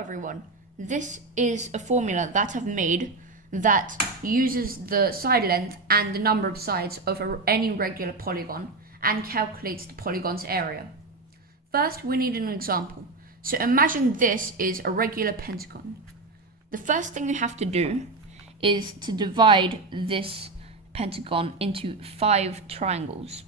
everyone, this is a formula that I've made that uses the side length and the number of sides of any regular polygon and calculates the polygon's area. First, we need an example. So imagine this is a regular pentagon. The first thing you have to do is to divide this pentagon into 5 triangles.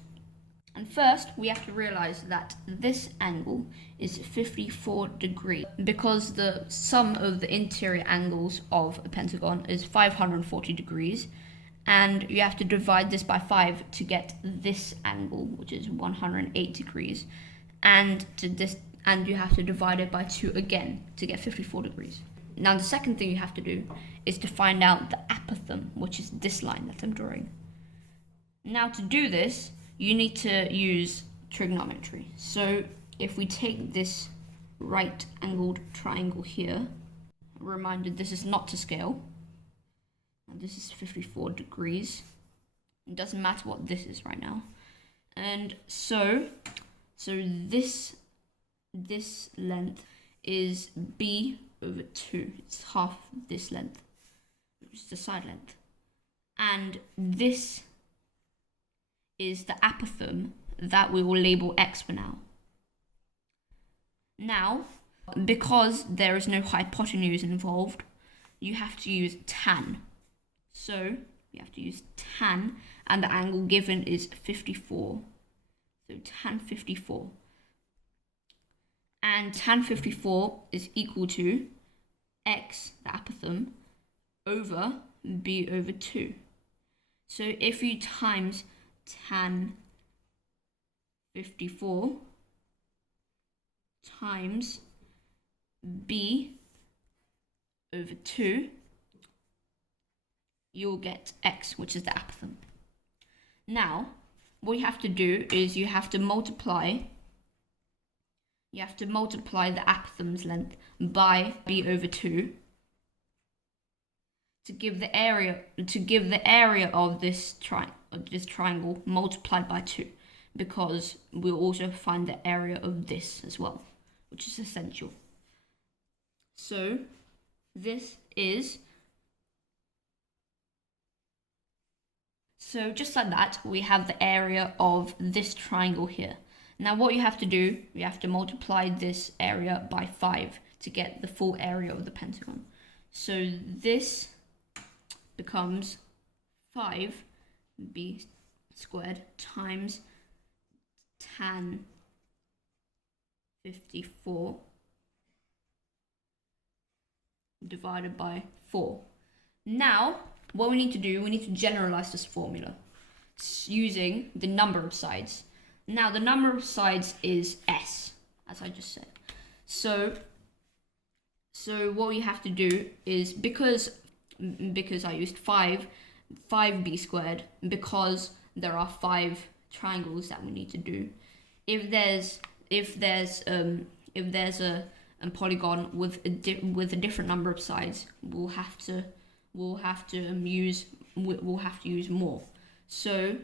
And first, we have to realize that this angle is 54 degrees because the sum of the interior angles of a pentagon is 540 degrees. And you have to divide this by 5 to get this angle, which is 108 degrees. And you have to divide it by 2 again to get 54 degrees. Now, the second thing you have to do is to find out the apothem, which is this line that I'm drawing. Now, to do this, you need to use trigonometry. So if we take this right angled triangle here, reminded this is not to scale, and this is 54 degrees. It doesn't matter what this is right now. And so this length is b over 2. It's half this length, which is the side length. And this is the apothem that we will label x for now. Now, because there is no hypotenuse involved, you have to use tan. So you have to use tan, and the angle given is 54. So tan 54. And tan 54 is equal to x, the apothem, over b over 2. So if you times tan 54 times b over 2, you'll get x, which is the apothem. Now, what you have to do is you have to multiply the apothem's length by b over 2 to give the area of this triangle multiplied by 2, because we'll also find the area of this as well, which is essential. So this is, so just like that, we have the area of this triangle here. Now what you have to do, you have to multiply this area by 5 to get the full area of the pentagon. So this becomes 5b squared times tan 54 divided by 4. Now, what we need to do, we need to generalize this formula using the number of sides. Now, the number of sides is s, as I just said. So what we have to do is, because I used 5b squared, because there are 5 triangles that we need to do. If there's a polygon with a different number of sides, we'll have to use more. So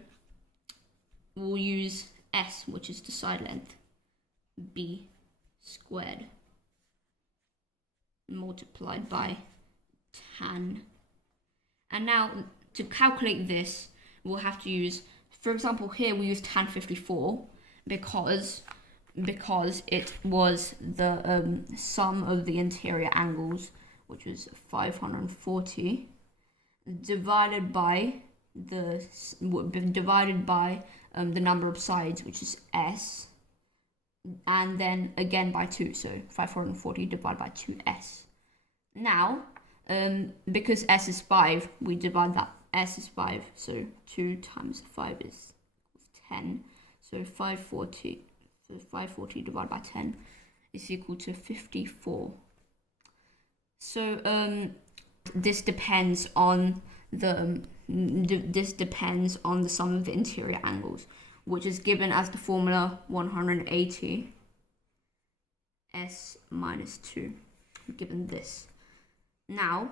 we'll use s, which is the side length, b squared multiplied by tan. And now to calculate this, we'll have to use, for example, here we use tan 54 because it was the sum of the interior angles, which was 540, divided by the number of sides, which is s, and then again by 2, so 540 divided by 2s. Now, because s is 5, we divide that. S is 5, so 2 times 5 is 10. So 540 divided by 10 is equal to 54. So this depends on the sum of the interior angles, which is given as the formula 180 s minus 2, given this. Now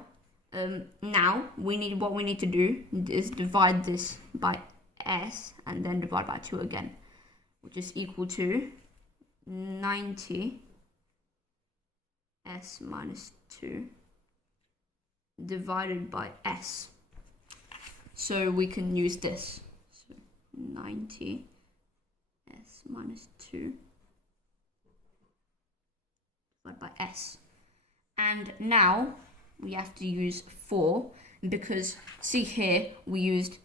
we need to do is divide this by s and then divide by 2 again, which is equal to 90 s minus 2 divided by s. So we can use this. So 90 s minus 2 divided by s. And now we have to use 4 because, see here, we used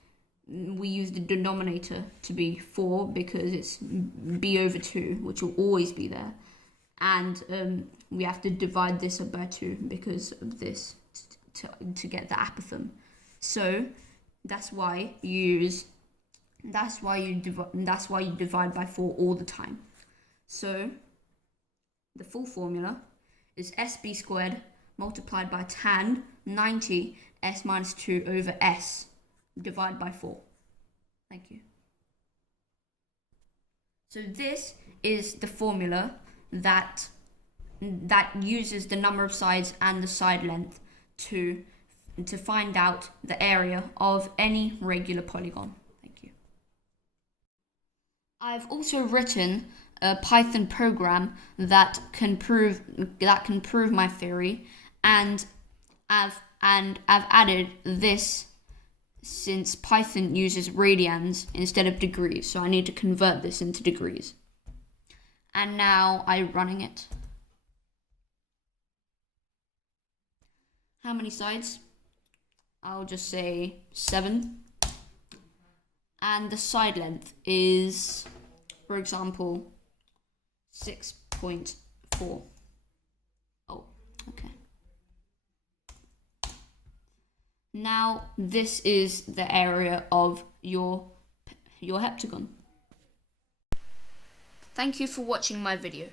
the denominator to be 4 because it's b over 2, which will always be there. And we have to divide this by 2 because of this to get the apothem. So that's why you divide by 4 all the time. So the full formula is sb squared multiplied by tan 90 s minus 2 over s divided by 4. Thank you. So this is the formula that uses the number of sides and the side length to find out the area of any regular polygon. Thank you. I've also written a Python program that can prove my theory, and I've added this since Python uses radians instead of degrees, so I need to convert this into degrees. And now I'm running it. How many sides? I'll just say 7. And the side length is, for example, 6.4. Oh, okay. Now this is the area of your heptagon. Thank you for watching my video.